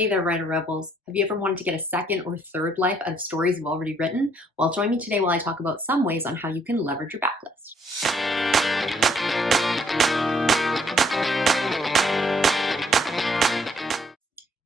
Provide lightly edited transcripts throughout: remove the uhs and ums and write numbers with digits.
Hey there, writer rebels. Have you ever wanted to get a second or third life out of stories you've already written? Well, join me today while I talk about some ways on how you can leverage your backlist.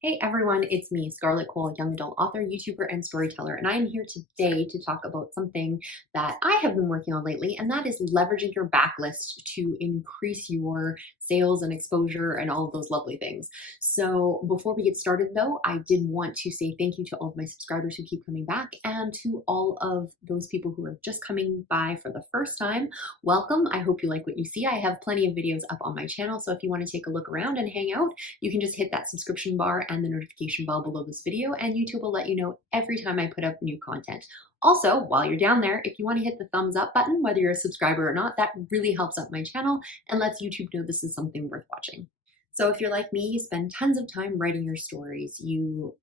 Hey everyone, it's me, Scarlett Kol, young adult author, YouTuber, and storyteller, and I am here today to talk about something that I have been working on lately, and that is leveraging your backlist to increase your sales and exposure and all of those lovely things. So before we get started though, I did want to say thank you to all of my subscribers who keep coming back, and to all of those people who are just coming by for the first time. Welcome. I hope you like what you see. I have plenty of videos up on my channel, so if you want to take a look around and hang out, you can just hit that subscription bar and the notification bell below this video, and YouTube will let you know every time I put up new content. Also, while you're down there, if you want to hit the thumbs up button, whether you're a subscriber or not, that really helps out my channel and lets YouTube know this is something worth watching. So if you're like me, you spend tons of time writing your stories. You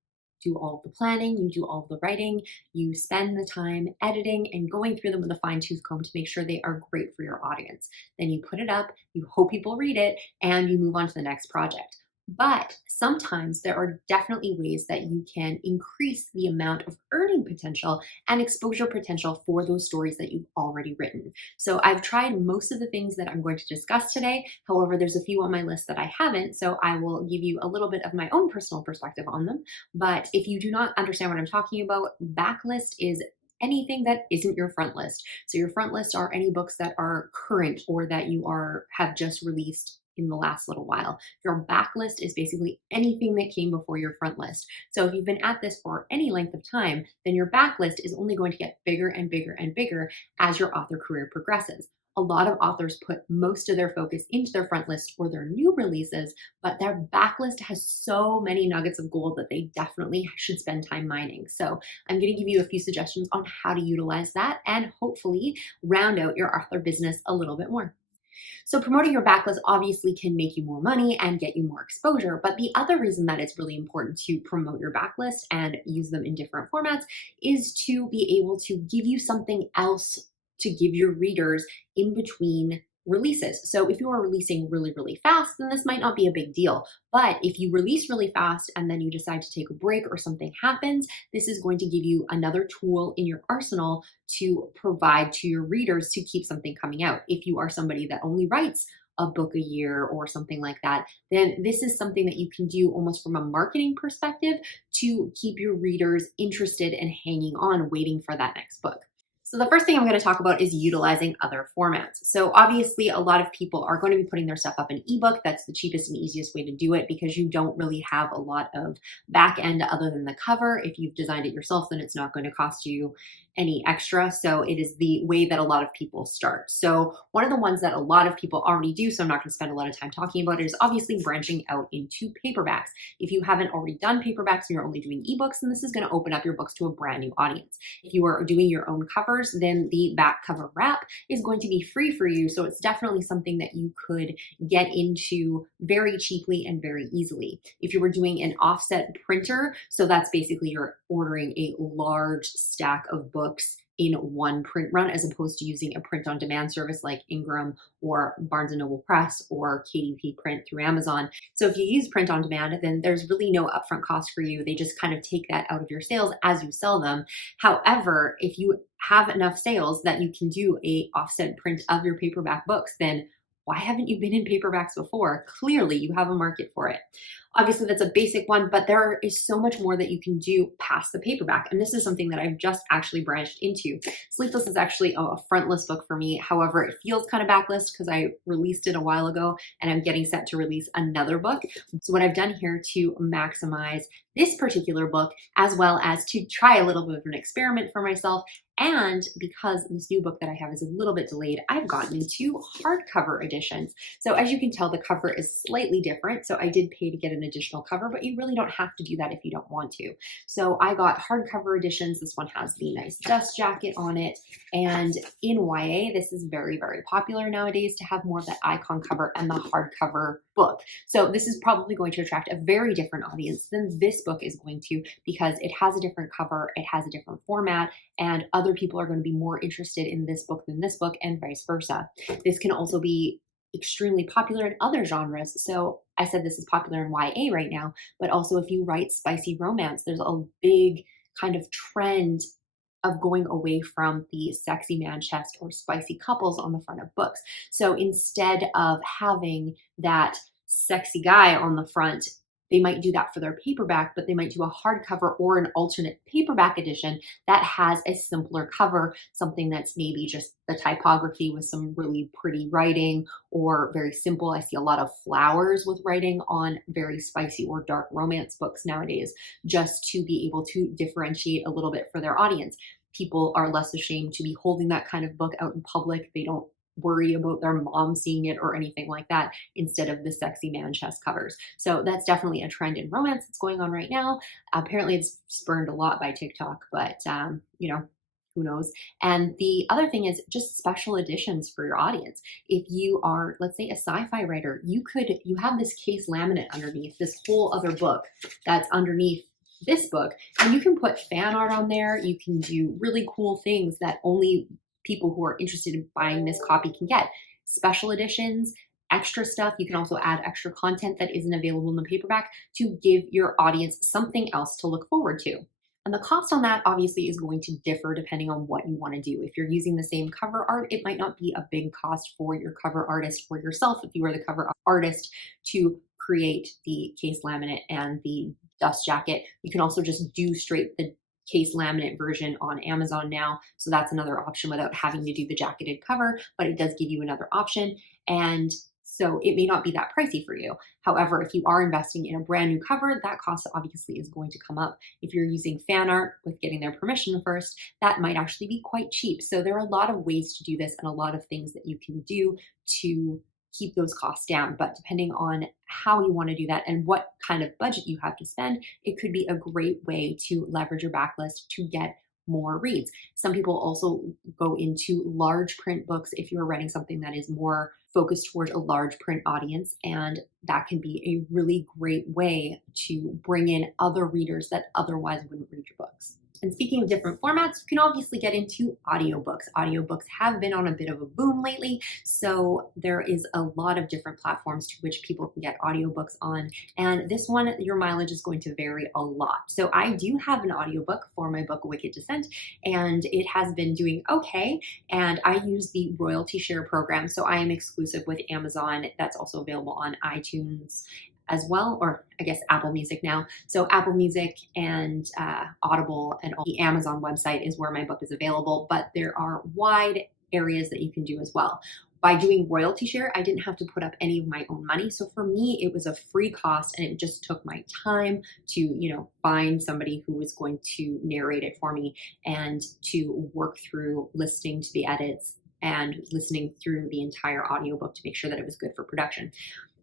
do all of the planning, you do all of the writing, you spend the time editing and going through them with a fine-tooth comb to make sure they are great for your audience. Then you put it up, you hope people read it, and you move on to the next project. But sometimes there are definitely ways that you can increase the amount of earning potential and exposure potential for those stories that you've already written. So I've tried most of the things that I'm going to discuss today. However, there's a few on my list that I haven't, so I will give you a little bit of my own personal perspective on them. But if you do not understand what I'm talking about, backlist is anything that isn't your front list. So your front list are any books that are current or that you have just released in the last little while. Your backlist is basically anything that came before your front list. So if you've been at this for any length of time, then your backlist is only going to get bigger and bigger and bigger as your author career progresses. A lot of authors put most of their focus into their front list or their new releases, but their backlist has so many nuggets of gold that they definitely should spend time mining. So I'm going to give you a few suggestions on how to utilize that and hopefully round out your author business a little bit more. So promoting your backlist obviously can make you more money and get you more exposure, but the other reason that it's really important to promote your backlist and use them in different formats is to be able to give you something else to give your readers in between releases. So if you are releasing really, really fast, then this might not be a big deal. But if you release really fast and then you decide to take a break or something happens, this is going to give you another tool in your arsenal to provide to your readers to keep something coming out. If you are somebody that only writes a book a year or something like that, then this is something that you can do almost from a marketing perspective to keep your readers interested and hanging on, waiting for that next book. So the first thing I'm going to talk about is utilizing other formats. So obviously a lot of people are going to be putting their stuff up in ebook. That's the cheapest and easiest way to do it because you don't really have a lot of back end other than the cover. If you've designed it yourself, then it's not going to cost you any extra. So it is the way that a lot of people start. So one of the ones that a lot of people already do, so I'm not going to spend a lot of time talking about it, is obviously branching out into paperbacks. If you haven't already done paperbacks and you're only doing ebooks, then this is going to open up your books to a brand new audience. If you are doing your own covers, then the back cover wrap is going to be free for you. So it's definitely something that you could get into very cheaply and very easily. If you were doing an offset printer, so that's basically you're ordering a large stack of books in one print run as opposed to using a print on demand service like Ingram or Barnes & Noble Press or KDP Print through Amazon. So if you use print on demand, then there's really no upfront cost for you. They just kind of take that out of your sales as you sell them. However, if you have enough sales that you can do a offset print of your paperback books, then why haven't you been in paperbacks before? Clearly you have a market for it. Obviously that's a basic one, but there is so much more that you can do past the paperback. And this is something that I've just actually branched into. Sleepless is actually a frontlist book for me. However, it feels kind of backlist because I released it a while ago and I'm getting set to release another book. So what I've done here to maximize this particular book, as well as to try a little bit of an experiment for myself, and because this new book that I have is a little bit delayed, I've gotten into hardcover editions. So as you can tell, the cover is slightly different. So I did pay to get an additional cover, but you really don't have to do that if you don't want to. So I got hardcover editions. This one has the nice dust jacket on it. And in YA, this is very, very popular nowadays to have more of that icon cover and the hardcover book. So this is probably going to attract a very different audience than this book is going to, because it has a different cover, it has a different format, and other people are going to be more interested in this book than this book, and vice versa. This can also be extremely popular in other genres. So I said this is popular in YA right now, but also if you write spicy romance, there's a big kind of trend of going away from the sexy man chest or spicy couples on the front of books. So instead of having that sexy guy on the front, they might do that for their paperback, but they might do a hardcover or an alternate paperback edition that has a simpler cover, something that's maybe just the typography with some really pretty writing or very simple. I see a lot of flowers with writing on very spicy or dark romance books nowadays, just to be able to differentiate a little bit for their audience. People are less ashamed to be holding that kind of book out in public. They don't worry about their mom seeing it or anything like that, instead of the sexy man chest covers. So that's definitely a trend in romance that's going on right now. Apparently it's spurned a lot by TikTok, but who knows? And the other thing is just special editions for your audience. If you are, let's say, a sci-fi writer, you have this case laminate underneath this whole other book that's underneath this book, and you can put fan art on there. You can do really cool things that only people who are interested in buying this copy can get. Special editions, extra stuff. You can also add extra content that isn't available in the paperback to give your audience something else to look forward to. And the cost on that obviously is going to differ depending on what you want to do. If you're using the same cover art, it might not be a big cost for your cover artist or yourself if you are the cover artist to create the case laminate and the dust jacket. You can also just do straight the case laminate version on Amazon now. So that's another option without having to do the jacketed cover, but it does give you another option. And so it may not be that pricey for you. However, if you are investing in a brand new cover, that cost obviously is going to come up. If you're using fan art with getting their permission first, that might actually be quite cheap. So there are a lot of ways to do this and a lot of things that you can do to keep those costs down. But depending on how you want to do that and what kind of budget you have to spend, it could be a great way to leverage your backlist to get more reads. Some people also go into large print books if you're writing something that is more focused towards a large print audience, and that can be a really great way to bring in other readers that otherwise wouldn't read your books. And speaking of different formats, you can obviously get into audiobooks. Audiobooks have been on a bit of a boom lately, so there is a lot of different platforms to which people can get audiobooks on. And this one, your mileage is going to vary a lot. So I do have an audiobook for my book, Wicked Descent, and it has been doing okay. And I use the royalty share program, so I am exclusive with Amazon. That's also available on iTunes as well, or I guess Apple Music now. So Apple Music and Audible and the Amazon website is where my book is available, but there are wide areas that you can do as well. By doing royalty share, I didn't have to put up any of my own money. So for me, it was a free cost, and it just took my time to, find somebody who was going to narrate it for me and to work through listening to the edits and listening through the entire audiobook to make sure that it was good for production.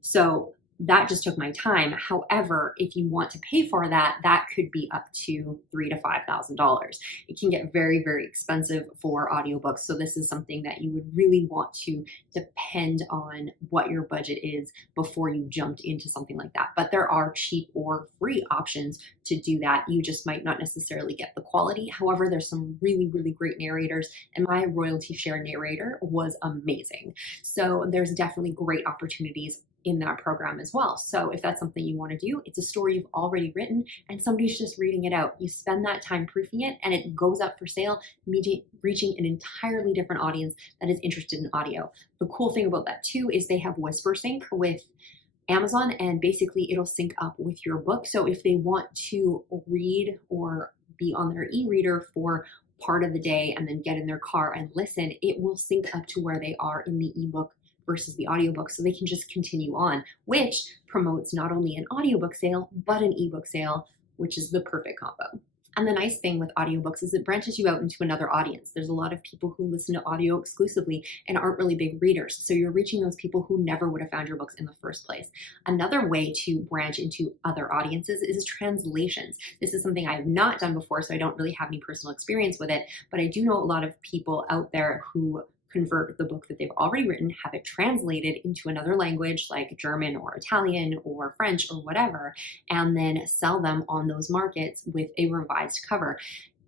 So that just took my time. However, if you want to pay for that, that could be up to $3,000 to $5,000. It can get very, very expensive for audiobooks. So this is something that you would really want to depend on what your budget is before you jumped into something like that. But there are cheap or free options to do that. You just might not necessarily get the quality. However, there's some really, really great narrators, and my royalty share narrator was amazing. So there's definitely great opportunities in that program as well. So if that's something you want to do, it's a story you've already written and somebody's just reading it out. You spend that time proofing it and it goes up for sale, reaching an entirely different audience that is interested in audio. The cool thing about that too is they have Whisper Sync with Amazon, and basically it'll sync up with your book. So if they want to read or be on their e-reader for part of the day and then get in their car and listen, it will sync up to where they are in the ebook versus the audiobook, so they can just continue on, which promotes not only an audiobook sale, but an ebook sale, which is the perfect combo. And the nice thing with audiobooks is it branches you out into another audience. There's a lot of people who listen to audio exclusively and aren't really big readers. So you're reaching those people who never would have found your books in the first place. Another way to branch into other audiences is translations. This is something I have not done before, so I don't really have any personal experience with it, but I do know a lot of people out there who convert the book that they've already written, have it translated into another language like German or Italian or French or whatever, and then sell them on those markets with a revised cover.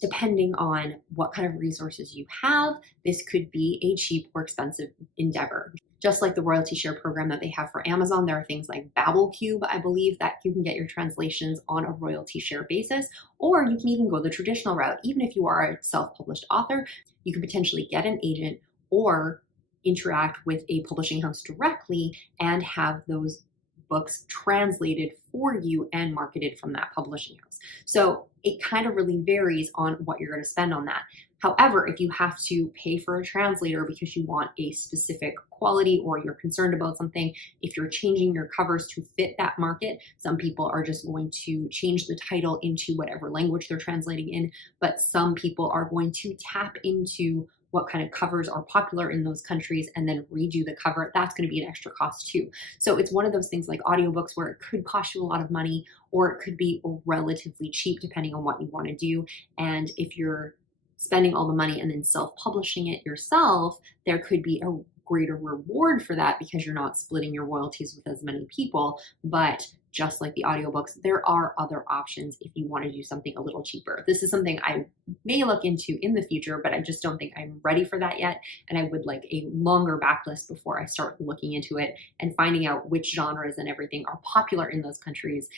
Depending on what kind of resources you have, this could be a cheap or expensive endeavor. Just like the royalty share program that they have for Amazon, there are things like Babbelcube, I believe, that you can get your translations on a royalty share basis, or you can even go the traditional route. Even if you are a self-published author, you could potentially get an agent or interact with a publishing house directly and have those books translated for you and marketed from that publishing house. So it kind of really varies on what you're going to spend on that. However, if you have to pay for a translator because you want a specific quality or you're concerned about something, if you're changing your covers to fit that market, some people are just going to change the title into whatever language they're translating in, but some people are going to tap into what kind of covers are popular in those countries and then redo the cover. That's going to be an extra cost too. So it's one of those things like audiobooks where it could cost you a lot of money or it could be relatively cheap depending on what you want to do. And if you're spending all the money and then self-publishing it yourself, there could be a greater reward for that because you're not splitting your royalties with as many people. But just like the audiobooks, there are other options if you want to do something a little cheaper. This is something I may look into in the future, but I just don't think I'm ready for that yet. And I would like a longer backlist before I start looking into it and finding out which genres and everything are popular in those countries,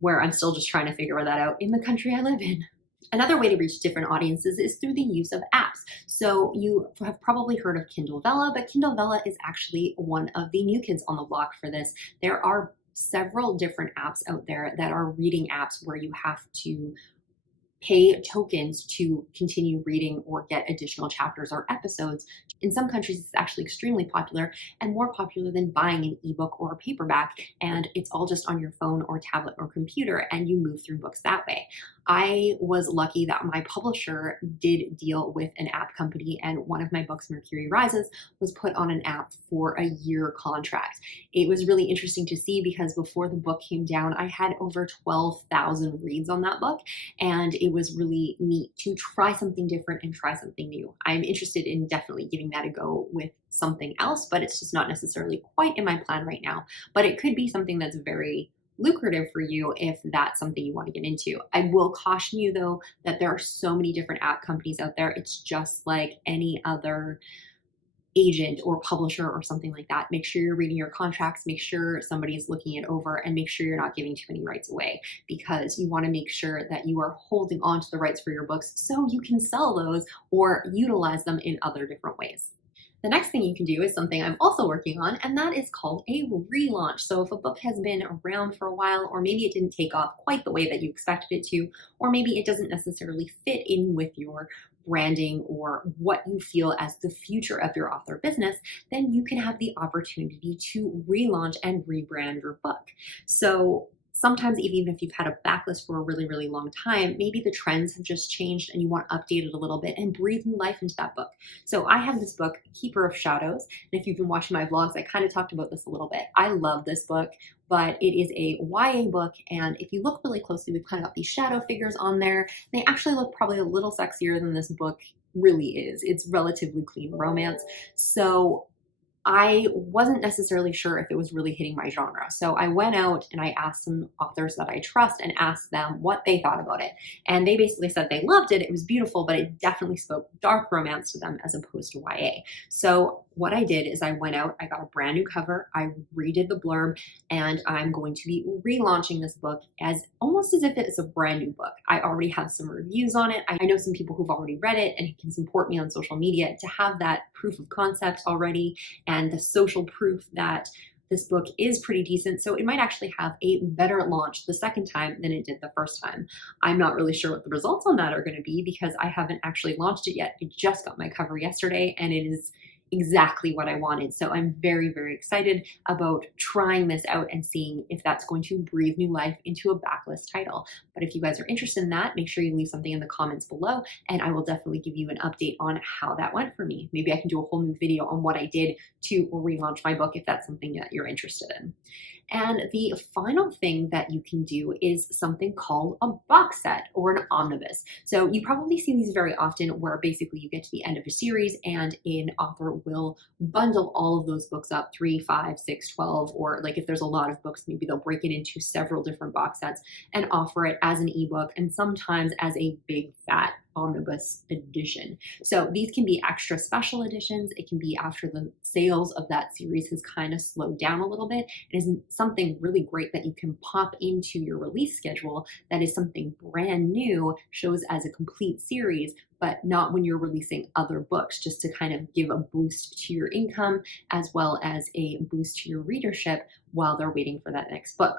where I'm still just trying to figure that out in the country I live in. Another way to reach different audiences is through the use of apps. So you have probably heard of Kindle Vella, but Kindle Vella is actually one of the new kids on the block for this. There are several different apps out there that are reading apps where you have to pay tokens to continue reading or get additional chapters or episodes. In some countries, it's actually extremely popular and more popular than buying an ebook or a paperback. And it's all just on your phone or tablet or computer, and you move through books that way. I was lucky that my publisher did deal with an app company, and one of my books, Mercury Rises, was put on an app for a year contract. It was really interesting to see because before the book came down, I had over 12,000 reads on that book, and it was really neat to try something different and try something new. I'm interested in definitely giving that a go with something else, but it's just not necessarily quite in my plan right now. But it could be something that's very lucrative for you if that's something you want to get into. I will caution you though that there are so many different app companies out there. It's just like any other agent or publisher or something like that. Make sure you're reading your contracts, make sure somebody's looking it over, and make sure you're not giving too many rights away, because you want to make sure that you are holding on to the rights for your books so you can sell those or utilize them in other different ways. The next thing you can do is something I'm also working on, and that is called a relaunch. So if a book has been around for a while, or maybe it didn't take off quite the way that you expected it to, or maybe it doesn't necessarily fit in with your branding or what you feel as the future of your author business, then you can have the opportunity to relaunch and rebrand your book. So sometimes even if you've had a backlist for a really, really long time, maybe the trends have just changed and you want to update it a little bit and breathe new life into that book. So I have this book, Keeper of Shadows. And if you've been watching my vlogs, I kind of talked about this a little bit. I love this book, but it is a YA book. And if you look really closely, we've kind of got these shadow figures on there. They actually look probably a little sexier than this book really is. It's relatively clean romance. So I wasn't necessarily sure if it was really hitting my genre. So I went out and I asked some authors that I trust and asked them what they thought about it. And they basically said they loved it. It was beautiful, but it definitely spoke dark romance to them as opposed to YA. So what I did is I went out, I got a brand new cover, I redid the blurb, and I'm going to be relaunching this book as almost as if it is a brand new book. I already have some reviews on it. I know some people who've already read it and can support me on social media to have that proof of concept already and the social proof that this book is pretty decent. So it might actually have a better launch the second time than it did the first time. I'm not really sure what the results on that are going to be because I haven't actually launched it yet. I just got my cover yesterday and it is exactly what I wanted. So I'm very, very excited about trying this out and seeing if that's going to breathe new life into a backlist title. But if you guys are interested in that, make sure you leave something in the comments below and I will definitely give you an update on how that went for me. Maybe I can do a whole new video on what I did to relaunch my book if that's something that you're interested in. And the final thing that you can do is something called a box set or an omnibus. So you probably see these very often where basically you get to the end of a series and an author will bundle all of those books up, 3, 5, 6, 12, or like if there's a lot of books, maybe they'll break it into several different box sets and offer it as an ebook and sometimes as a big fat omnibus edition. So these can be extra special editions. It can be after the sales of that series has kind of slowed down a little bit. It is something really great that you can pop into your release schedule that is something brand new, shows as a complete series, but not when you're releasing other books, just to kind of give a boost to your income as well as a boost to your readership while they're waiting for that next book.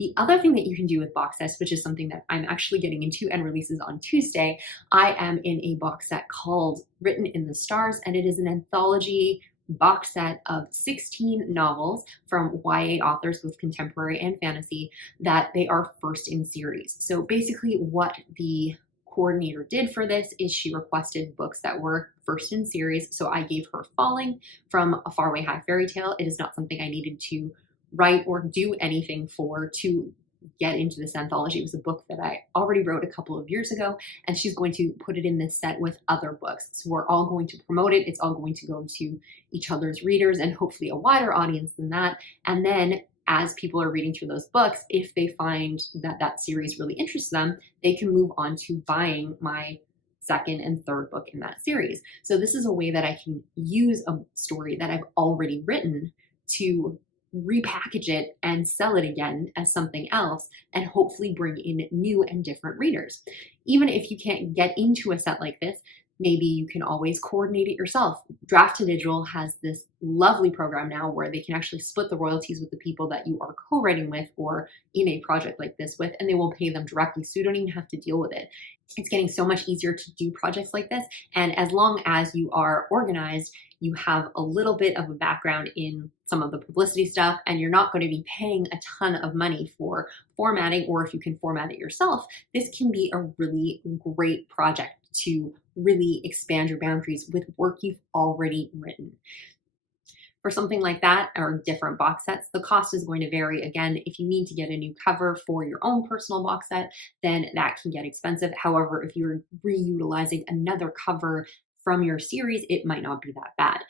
The other thing that you can do with box sets, which is something that I'm actually getting into and releases on Tuesday, I am in a box set called Written in the Stars, and it is an anthology box set of 16 novels from YA authors, both contemporary and fantasy, that they are first in series. So basically what the coordinator did for this is she requested books that were first in series. So I gave her Falling from A Faraway High Fairy Tale. It is not something I needed to write or do anything for to get into this anthology. It was a book that I already wrote a couple of years ago, and she's going to put it in this set with other books. So we're all going to promote it. It's all going to go to each other's readers and hopefully a wider audience than that. And then as people are reading through those books, if they find that that series really interests them, they can move on to buying my second and third book in that series. So this is a way that I can use a story that I've already written to repackage it and sell it again as something else and hopefully bring in new and different readers. Even if you can't get into a set like this, maybe you can always coordinate it yourself. Draft to Digital has this lovely program now where they can actually split the royalties with the people that you are co-writing with or in a project like this with, and they will pay them directly, so you don't even have to deal with it. It's getting so much easier to do projects like this, and as long as you are organized, you have a little bit of a background in some of the publicity stuff, and you're not going to be paying a ton of money for formatting, or if you can format it yourself, this can be a really great project to really expand your boundaries with work you've already written. For something like that or different box sets, the cost is going to vary. Again, if you need to get a new cover for your own personal box set, then that can get expensive. However, if you're reutilizing another cover from your series, it might not be that bad.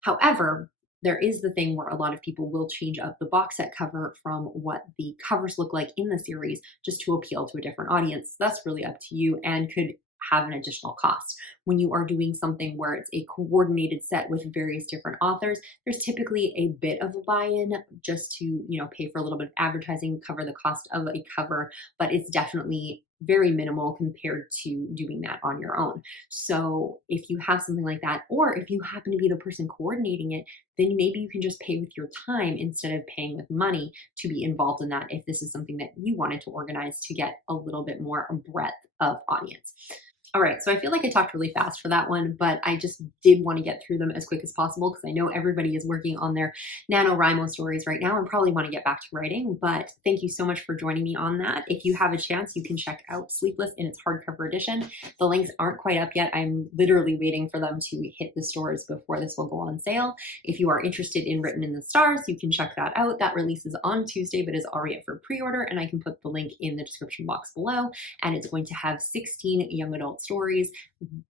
However, there is the thing where a lot of people will change up the box set cover from what the covers look like in the series just to appeal to a different audience. That's really up to you and could have an additional cost. When you are doing something where it's a coordinated set with various different authors, there's typically a bit of a buy-in just to, pay for a little bit of advertising, cover the cost of a cover, but it's definitely very minimal compared to doing that on your own. So if you have something like that, or if you happen to be the person coordinating it, then maybe you can just pay with your time instead of paying with money to be involved in that if this is something that you wanted to organize to get a little bit more breadth of audience. All right, so I feel like I talked really fast for that one, but I just did want to get through them as quick as possible because I know everybody is working on their NaNoWriMo stories right now and probably want to get back to writing, but thank you so much for joining me on that. If you have a chance, you can check out Sleepless in its hardcover edition. The links aren't quite up yet. I'm literally waiting for them to hit the stores before this will go on sale. If you are interested in Written in the Stars, you can check that out. That releases on Tuesday, but is already up for pre-order, and I can put the link in the description box below, and it's going to have 16 young adult stories,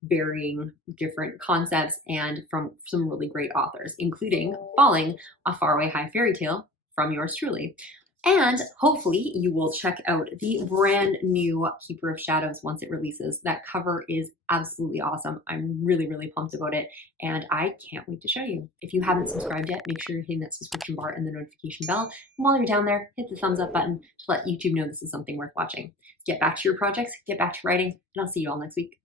varying different concepts and from some really great authors, including Falling, A Faraway High Fairy Tale from yours truly. And hopefully you will check out the brand new Keeper of Shadows once it releases. That cover is absolutely awesome. I'm really, really pumped about it, and I can't wait to show you. If you haven't subscribed yet, make sure you're hitting that subscription bar and the notification bell. And while you're down there, hit the thumbs up button to let YouTube know this is something worth watching. Get back to your projects, get back to writing, and I'll see you all next week.